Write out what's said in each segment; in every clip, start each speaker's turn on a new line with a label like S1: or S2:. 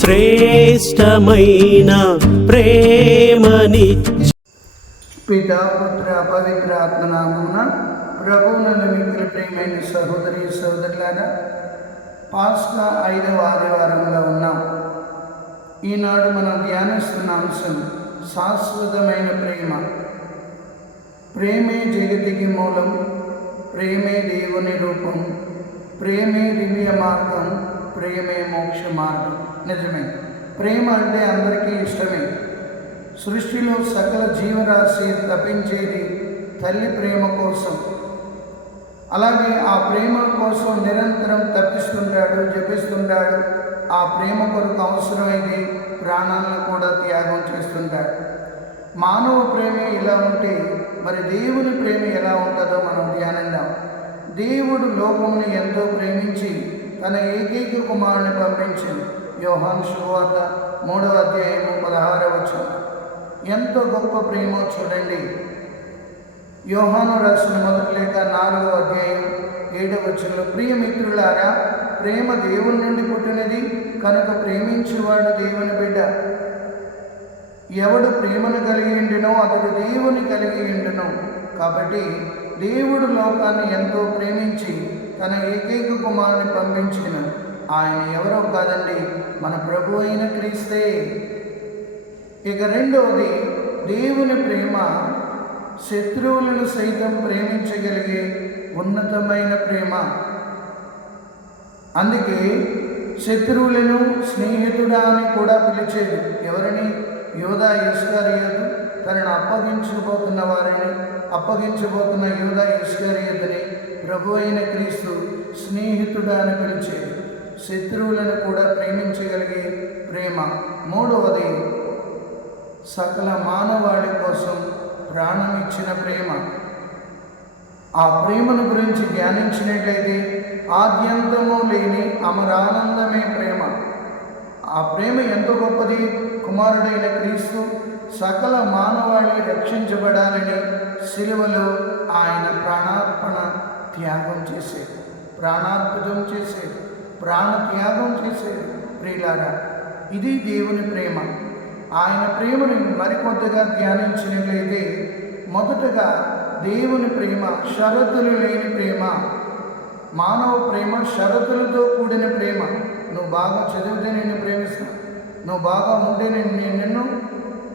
S1: శ్రేష్టమైన ప్రేమని
S2: పితాపుత్ర పవిత్ర ఆత్మనామమున ప్రభువునందు మిగిలిన ప్రేమైన సహోదరి సహోదరులారా పాస్కా ఐదవ ఆదివారంలో ఉన్నాం. ఈనాడు మనం ధ్యానిస్తున్న అంశం శాశ్వతమైన ప్రేమ. ప్రేమే జగతికి మూలం ప్రేమే దేవుని రూపం ప్రేమే దివ్య మార్గం ప్రేమే మోక్ష మార్గం. నిజమే. ప్రేమ అంటే అందరికీ ఇష్టమే. సృష్టిలో సకల జీవరాశి తప్పించేది తల్లి ప్రేమ కోసం. అలాగే ఆ ప్రేమ కోసం నిరంతరం తప్పిస్తుంటాడు జపిస్తుంటాడు. ఆ ప్రేమ కొరకు అవసరమైంది ప్రాణాలను కూడా త్యాగం చేస్తుంటాడు. మానవ ప్రేమ ఇలా ఉంటే మరి దేవుని ప్రేమ ఎలా ఉంటుందో మనం ధ్యానిద్దాం. దేవుడు లోకమును ఎంతో ప్రేమించి తన ఏకైక కుమారుని పంపించింది యోహాను శుభవార్త మూడవ అధ్యాయము పదహారవచ్చు ఎంతో గొప్ప ప్రేమో చూడండి. యోహాను రాసిన మొదటి లేక నాలుగో అధ్యాయం ఏడవ వచనంలో ప్రియమిత్రులారా ప్రేమ దేవుని నుండి పుట్టినది కనుక ప్రేమించేవాడు దేవుని బిడ్డ. ఎవడు ప్రేమను కలిగి ఉండినో అతడు దేవుని కలిగి ఉండును. కాబట్టి దేవుడు లోకాన్ని ఎంతో ప్రేమించి తన ఏకైక కుమారుని పంపించిన. ఆయన ఎవరో కాదండి మన ప్రభు అయిన క్రీస్తే. ఇక రెండవది దేవుని ప్రేమ శత్రువులను సైతం ప్రేమించగలిగే ఉన్నతమైన ప్రేమ. అందుకే శత్రువులను స్నేహితుడా అని కూడా పిలిచేది ఎవరిని? యోధా ఇస్కారియతు. తనను అప్పగించబోతున్న వారిని అప్పగించబోతున్న యోధా ఇస్కారియతని ప్రభు అయిన క్రీస్తు స్నేహితుడా అని పిలిచేది. శత్రువులను కూడా ప్రేమించగలిగే ప్రేమ. మూడవది సకల మానవాళి కోసం ప్రాణం ఇచ్చిన ప్రేమ. ఆ ప్రేమను గురించి ధ్యానించినట్లయితే ఆద్యంతము లేని అమరానందమే ప్రేమ. ఆ ప్రేమ ఎంత గొప్పది? కుమారుడైన క్రీస్తు సకల మానవాళి రక్షించబడాలని సిలువలో ఆయన ప్రాణార్పణ త్యాగం చేసేది ప్రాణార్పితం చేసేది ప్రాణ త్యాగం ప్రియులారా ఇది దేవుని ప్రేమ. ఆయన ప్రేమను మరికొద్దిగా ధ్యానించినట్లయితే మొదటగా దేవుని ప్రేమ షరతులు లేని ప్రేమ మానవ ప్రేమ షరతులతో కూడిన ప్రేమ. నువ్వు బాగా చదివితే నేను ప్రేమిస్తాను నువ్వు బాగా ఉంటే నేను నేను నిన్ను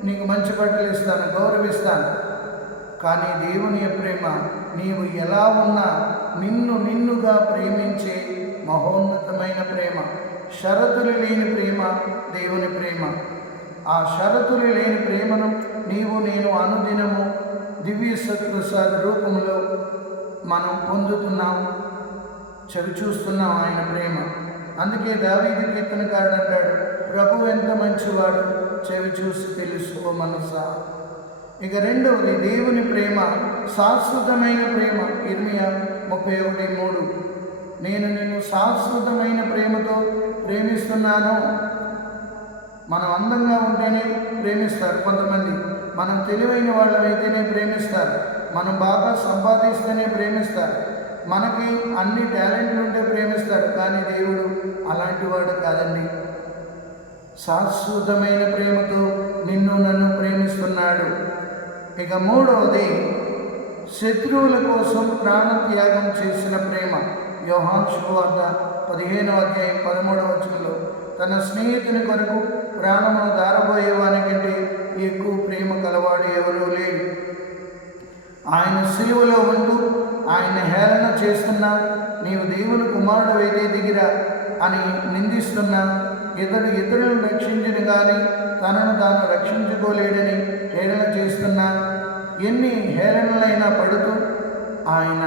S2: నీకు మంచి బట్టలు ఇస్తాను గౌరవిస్తాను. కానీ దేవుని ప్రేమ నీవు ఎలా ఉన్నా నిన్ను నిన్నుగా ప్రేమించే మహోన్నతమైన ప్రేమ షరతులు లేని ప్రేమ దేవుని ప్రేమ. ఆ షరతులు లేని ప్రేమను నీవు నేను అనుదినము దివ్య సత్ప్రసాద రూపంలో మనం పొందుతున్నాం చవి చూస్తున్నాం ఆయన ప్రేమ. అందుకే దావీది కీర్తనకారుడు అంటాడు ప్రభు ఎంత మంచివాడు చెవి చూసి తెలుసుకో మనసా. ఇక రెండవది దేవుని ప్రేమ శాశ్వతమైన ప్రేమ. ఇర్మియా ముప్పై ఒకటి మూడు. నేను నిన్ను శాశ్వతమైన ప్రేమతో ప్రేమిస్తున్నాను. మనం అందంగా ఉంటేనే ప్రేమిస్తారు కొంతమంది. మనం తెలివైన వాళ్ళమైతేనే ప్రేమిస్తారు. మనం బాగా సంపాదిస్తేనే ప్రేమిస్తారు. మనకి అన్ని టాలెంట్లు ఉంటే ప్రేమిస్తారు. కానీ దేవుడు అలాంటి వాడు కాదండి. శాశ్వతమైన ప్రేమతో నిన్ను నన్ను ప్రేమిస్తున్నాడు. ఇక మూడవది శత్రువుల కోసం ప్రాణత్యాగం చేసిన ప్రేమ. యోహాన్ శుభవార్త పదిహేనవ అధ్యాయం పదమూడవ వచనంలో తన స్నేహితుని కొరకు ప్రాణమును దారబోయేవాని కంటే ఎక్కువ ప్రేమ కలవాడు ఎవరూ లేడు ఆయన సిలువలో ఉంటూ ఆయన హేళన చేస్తున్నా నీవు దేవుని కుమారుడు అయితే దిగిరా అని నిందిస్తున్నా ఇతడు ఇతరులను రక్షించిన కానీ తనను తాను రక్షించుకోలేడని హేళన చేస్తున్నా ఎన్ని హేళనలైనా పడుతూ ఆయన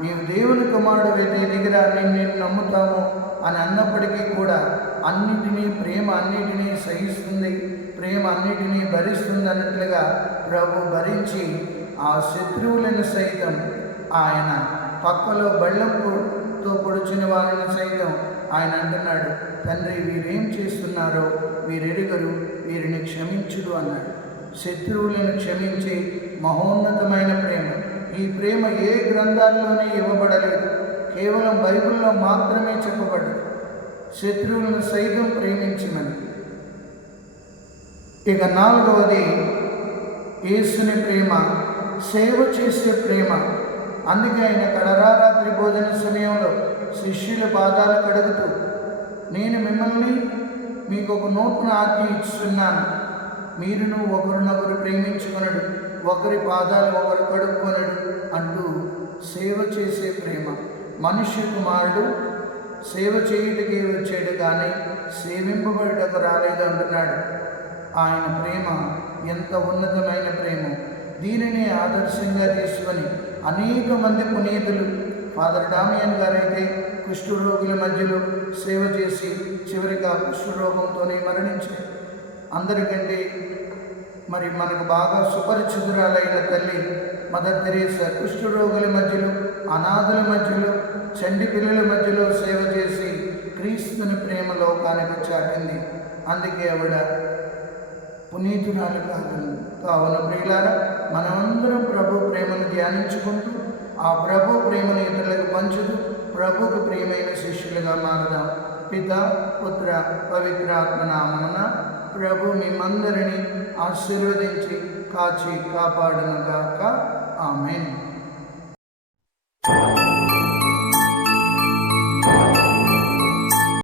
S2: నీవు దేవుని కుమారుడు అయితే దిగిరా నేను నేను నమ్ముతాము అని అన్నప్పటికీ కూడా అన్నిటినీ ప్రేమ అన్నిటినీ సహిస్తుంది ప్రేమ అన్నిటినీ భరిస్తుంది అన్నట్లుగా ప్రభు భరించి ఆ శత్రువులను సైతం ఆయన పక్కలో బళ్ళంతో పొడిచిన వారిని సైతం ఆయన అంటున్నాడు తండ్రి వీరేం చేస్తున్నారో వీరెరుగరు వీరిని క్షమించుడు అన్నాడు. శత్రువులను క్షమించి మహోన్నతమైన ప్రేమ ఈ ప్రేమ ఏ గ్రంథాల్లోనే ఇవ్వబడలేదు. కేవలం బైబిల్లో మాత్రమే చెప్పబడ్డది శత్రువులను సైతం ప్రేమించమని ఇక నాలుగవది యేసుని ప్రేమ సేవ చేసే ప్రేమ. అందుకే ఆయన కడరారాత్రి భోజన సమయంలో శిష్యుల పాదాలు కడుగుతూ నేను మిమ్మల్ని మీకు ఒక నూతన ఆజ్ఞ ఇస్తున్నాను మీరును ఒకరినొకరు ప్రేమించుకొనడు. ఒకరి పాదాలు ఒకరు కడుక్కొనడు అంటూ సేవ చేసే ప్రేమ. మనుష్య కుమారుడు సేవ చేయుటకే వచ్చాడు కానీ సేవింపబడుటకు రాలేదు అంటున్నాడు. ఆయన ప్రేమ ఎంత ఉన్నతమైన ప్రేమ. దీనిని ఆదర్శంగా తీసుకొని అనేక మంది పునీతులు ఫాదర్ డామియన్ గారైతే కుష్ఠరోగుల మధ్యలో సేవ చేసి చివరిగా కుష్ఠరోగంతోనే మరణించారు. అందరికంటే మరి మనకు బాగా సుపరిచితురాలైన తల్లి మదర్ తెరీసా కుష్ఠరోగుల మధ్యలో అనాథుల మధ్యలో చండి పిల్లల మధ్యలో సేవ చేసి క్రీస్తుని ప్రేమ లోకానికి చాటింది. అందుకే ఆవిడ పునీతురాలు కాదు. కావున ప్రియులారా మనమందరం ప్రభు ప్రేమను ధ్యానించుకుంటూ ఆ ప్రభు ప్రేమను ఇతరులకు పంచుతూ ప్రభుకు ప్రియమైన శిష్యులుగా మారదాం. పిత పుత్ర పవిత్రాత్మ నామమున ప్రభు మిమ్మందరినీ ఆశీర్వదించి కాచి కాపాడనుగాక. ఆమెన్.